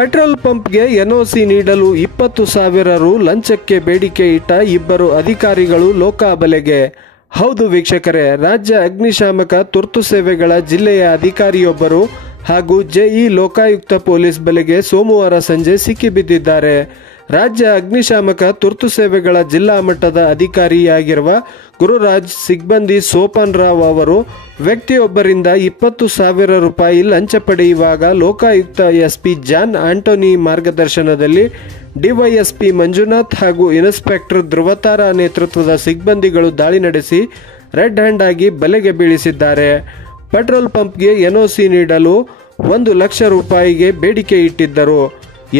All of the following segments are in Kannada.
ಪೆಟ್ರೋಲ್ ಪಂಪ್ಗೆ ಎನ್ಒಸಿ ನೀಡಲು 20,000 ರು ಲಂಚಕ್ಕೆ ಬೇಡಿಕೆ ಇಟ್ಟ ಇಬ್ಬರು ಅಧಿಕಾರಿಗಳು ಲೋಕಾಬಲೆಗೆ. ಹೌದು ವೀಕ್ಷಕರೇ, ರಾಜ್ಯ ಅಗ್ನಿಶಾಮಕ ತುರ್ತು ಸೇವೆಗಳ ಜಿಲ್ಲೆಯ ಅಧಿಕಾರಿಯೊಬ್ಬರು ಹಾಗೂ ಜೆಇ ಲೋಕಾಯುಕ್ತ ಪೊಲೀಸ್ ಬಲೆಗೆ ಸೋಮವಾರ ಸಂಜೆ ಸಿಕ್ಕಿಬಿದ್ದಿದ್ದಾರೆ. ರಾಜ್ಯ ಅಗ್ನಿಶಾಮಕ ತುರ್ತು ಸೇವೆಗಳ ಜಿಲ್ಲಾ ಮಟ್ಟದ ಅಧಿಕಾರಿಯಾಗಿರುವ ಗುರುರಾಜ್ ಸಿಬ್ಬಂದಿ ಸೋಪನ್ ರಾವ್ ಅವರು ವ್ಯಕ್ತಿಯೊಬ್ಬರಿಂದ 20,000 ರೂಪಾಯಿ ಲಂಚ ಪಡೆಯುವಾಗ ಲೋಕಾಯುಕ್ತ ಎಸ್ಪಿ ಜಾನ್ ಆಂಟೋನಿ ಮಾರ್ಗದರ್ಶನದಲ್ಲಿ ಡಿವೈಎಸ್ಪಿ ಮಂಜುನಾಥ್ ಹಾಗೂ ಇನ್ಸ್ಪೆಕ್ಟರ್ ಧ್ರುವತಾರ ನೇತೃತ್ವದ ಸಿಬ್ಬಂದಿಗಳು ದಾಳಿ ನಡೆಸಿ ರೆಡ್ ಹ್ಯಾಂಡ್ ಆಗಿ ಬಲೆಗೆ ಬೀಳಿಸಿದ್ದಾರೆ. ಪೆಟ್ರೋಲ್ ಪಂಪ್ಗೆ ಎನ್ಒಸಿ ನೀಡಲು 1,00,000 ರೂಪಾಯಿಗೆ ಬೇಡಿಕೆ ಇಟ್ಟಿದ್ದರು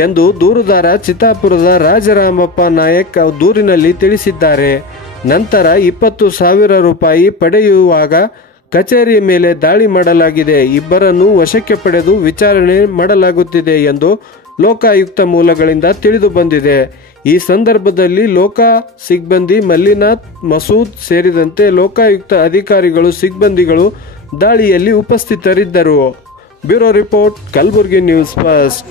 ಎಂದು ದೂರುದಾರ ಚಿತ್ತಾಪುರದ ರಾಜರಾಮಪ್ಪ ನಾಯಕ್ ದೂರಿನಲ್ಲಿ ತಿಳಿಸಿದ್ದಾರೆ. ನಂತರ 20,000 ರೂಪಾಯಿ ಪಡೆಯುವಾಗ ಕಚೇರಿ ಮೇಲೆ ದಾಳಿ ಮಾಡಲಾಗಿದೆ. ಇಬ್ಬರನ್ನು ವಶಕ್ಕೆ ಪಡೆದು ವಿಚಾರಣೆ ಮಾಡಲಾಗುತ್ತಿದೆ ಎಂದು ಲೋಕಾಯುಕ್ತ ಮೂಲಗಳಿಂದ ತಿಳಿದು ಬಂದಿದೆ. ಈ ಸಂದರ್ಭದಲ್ಲಿ ಲೋಕಾ ಸಿಬ್ಬಂದಿ ಮಲ್ಲಿನಾಥ್, ಮಸೂದ್ ಸೇರಿದಂತೆ ಲೋಕಾಯುಕ್ತ ಅಧಿಕಾರಿಗಳು ಸಿಬ್ಬಂದಿಗಳು ದಾಳಿಯಲ್ಲಿ ಉಪಸ್ಥಿತರಿದ್ದರು. Bureau report, Kalaburagi news first.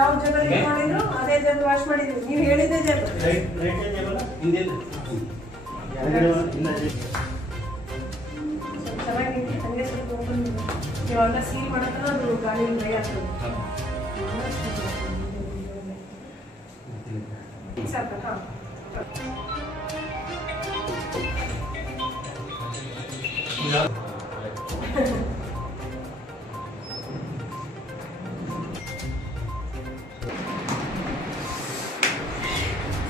ಯಾವ ಜಾಗ ಮಾಡಿದ್ರು ಅದೇ ಜಾಗ ವಾಶ್ ಮಾಡಿದ್ರು. ನೀವು ಹೇಳಿದ್ದೆ ಜಾಗ ಚೆನ್ನಾಗಿದೆ. ಹಂಗೆ ಸ್ವಲ್ಪ ಓಪನ್ ಇವಾಗ ಸೀಲ್ ಮಾಡಕ್ಕೆ ಅದು ಗಾಳಿ ಡ್ರೈ ಆಗ್ತದೆ. ಸ್ವಲ್ಪ ಹಾಂ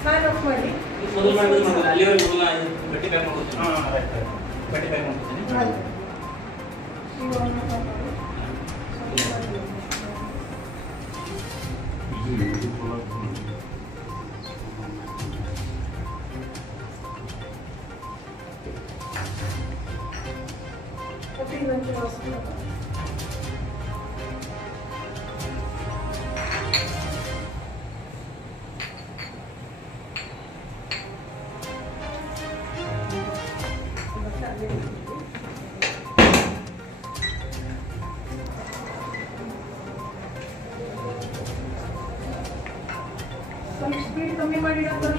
ಫ್ಯಾನ್ ಆಫ್ ಮಾಡಿ ಅಲ್ಲಿವರೆಗೂ ಬಟ್ಟೆ ಪ್ಯಾಕ್ ಮಾಡ್ಕೊತೀನಿ. ಬಟ್ಟೆ ಪ್ಯಾಕ್ ಮಾಡ್ಕೊತೀನಿ. ಸ್ವಲ್ಪ ಸ್ಪೀಡ್ ಕಮ್ಮಿ ಮಾಡಿಡೋದು.